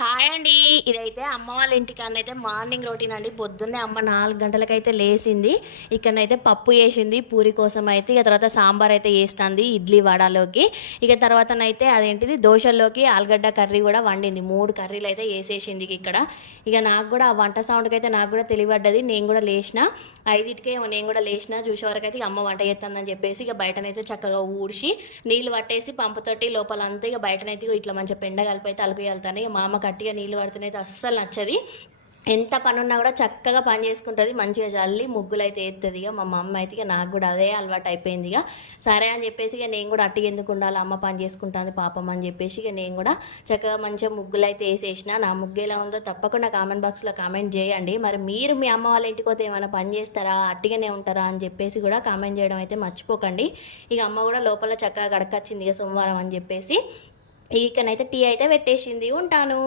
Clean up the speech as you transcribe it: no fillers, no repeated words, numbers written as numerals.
Hi అండి. ఇదైతే అమ్మ వాళ్ళ ఇంటికన్నైతే మార్నింగ్ రొటీన్ అండి. పొద్దున్నే అమ్మ 4 గంటలకైతే లేసింది. ఇక్కడనైతే పప్పు చేసింది పూరి కోసం అయితే. ఇక తర్వాత సాంబార్ అయితే చేస్తుంది ఇడ్లీ వడలోకి. ఇక తర్వాతనైతే అదేంటిది దోశల్లోకి ఆలుగడ్డ కర్రీ కూడా వండింది. 3 కర్రీలు అయితే వేసేసింది ఇక్కడ. ఇక నాకు కూడా ఆ వంట సౌండ్కి అయితే నాకు కూడా తెలియబడ్డది. నేను కూడా లేచిన 5కే నేను కూడా లేచిన చూసే వరకు అయితే అమ్మ వంట చేస్తుందని చెప్పేసి ఇక బయటనైతే చక్కగా ఊడ్చి నీళ్ళు పట్టేసి పంపుతోటి లోపలంతా ఇక బయటనైతే ఇట్లా మంచిగా పెండ కలిపి అయితే అలుపు వెళ్తాను. ఇక మా అమ్మ గట్టిగా నీళ్ళు పడుతున్నైతే అస్సలు నచ్చది. ఎంత పని ఉన్నా కూడా చక్కగా పని చేసుకుంటుంది. మంచిగా చల్లి ముగ్గులు అయితే వేస్తుంది. ఇక మా అమ్మ అయితే ఇక నాకు కూడా అదే అలవాటు అయిపోయింది. ఇక సరే అని చెప్పేసి ఇక నేను కూడా అట్టిగా ఎందుకు ఉండాలి, అమ్మ పని చేసుకుంటుంది పాపం అని చెప్పేసి ఇక నేను కూడా చక్కగా మంచిగా ముగ్గులు అయితే వేసేసిన. నా ముగ్గు ఎలా ఉందో తప్పకుండా కామెంట్ బాక్స్లో కామెంట్ చేయండి. మరి మీరు మీ అమ్మ వాళ్ళ ఇంటికి పోతే ఏమైనా పని చేస్తారా, అట్టిగానే ఉంటారా అని చెప్పేసి కూడా కామెంట్ చేయడం అయితే మర్చిపోకండి. ఇక అమ్మ కూడా లోపల చక్కగా గడకొచ్చింది ఇక సోమవారం అని చెప్పేసి. ఇకనైతే టీ అయితే పెట్టేసింది. ఉంటాను.